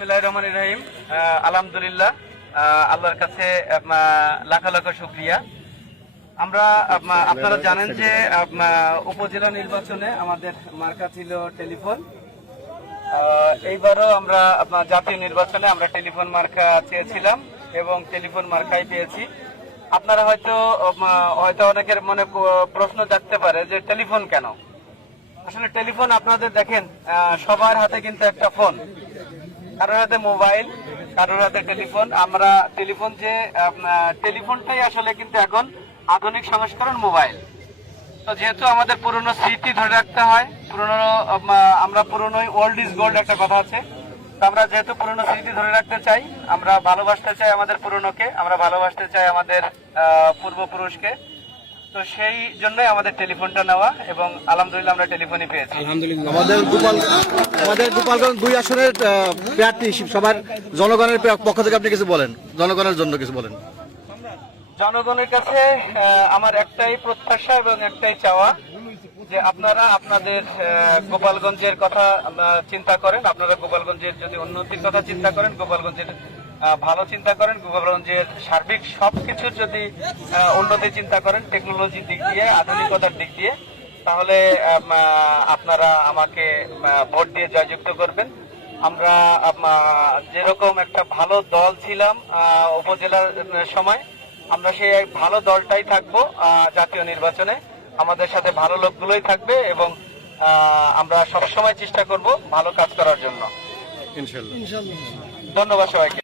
বিসমিল্লাহির রহমানির রহিম। আলহামদুলিল্লাহ, আল্লাহর কাছে লাখ লাখ শুকরিয়া। আমরা আপনারা জানেন যে উপজেলা নির্বাচনে আমাদের মার্কা ছিল টেলিফোন। এইবারও আমরা জাতীয় নির্বাচনে আমরা টেলিফোন মার্কা চেয়েছিলাম এবং টেলিফোন মার্কাই পেয়েছি। আপনারা হয়তো অনেকের মনে প্রশ্ন জাগতে পারে যে টেলিফোন কেন। আসলে টেলিফোন আপনাদের দেখেন সবার হাতে কিন্তু একটা ফোন, কারোর হাতে মোবাইল, কারোর হাতে টেলিফোন। আমরা টেলিফোনটাই আসলে কিন্তু এখন আধুনিক সংস্করণ মোবাইল। তো যেহেতু আমাদের পুরনো স্মৃতি ধরে রাখতে হয়, আমরা পুরনোই ওল্ড ইজ গোল্ড একটা কথা আছে। তো আমরা যেহেতু পুরনো স্মৃতি ধরে রাখতে চাই, আমরা ভালোবাসতে চাই আমাদের পুরনোকে, আমরা ভালোবাসতে চাই আমাদের পূর্বপুরুষকে। তো সেই জন্যই আমাদের টেলিফোনটা নেওয়া এবং আলহামদুলিল্লাহ আমরা টেলিফোনই পেয়েছি। আলহামদুলিল্লাহ। আমাদের গোপালগঞ্জ 2 আসনের প্রার্থী সবার জনগণের পক্ষ থেকে আপনি কিছু বলেন, জনগণের জন্য কিছু বলেন। জনগণের কাছে আমার একটাই প্রত্যাশা এবং একটাই চাওয়া যে আপনারা আপনাদের গোপালগঞ্জের কথা চিন্তা করেন, আপনারা গোপালগঞ্জের যদি উন্নতির কথা চিন্তা করেন, গোপালগঞ্জের ভালো চিন্তা করেন, গোপালগঞ্জের সার্বিক সবকিছুর যদি উন্নতি চিন্তা করেন, টেকনোলজির দিক দিয়ে, আধুনিকতার দিক দিয়ে, তাহলে আপনারা আমাকে ভোট দিয়ে জয়যুক্ত করবেন। আমরা যেরকম একটা ভালো দল ছিলাম উপজেলার সময়, আমরা সেই ভালো দলটাই থাকবো জাতীয় নির্বাচনে। আমাদের সাথে ভালো লোকগুলোই থাকবে এবং আমরা সবসময় চেষ্টা করব ভালো কাজ করার জন্য। ইনশাআল্লাহ। ধন্যবাদ সবাইকে।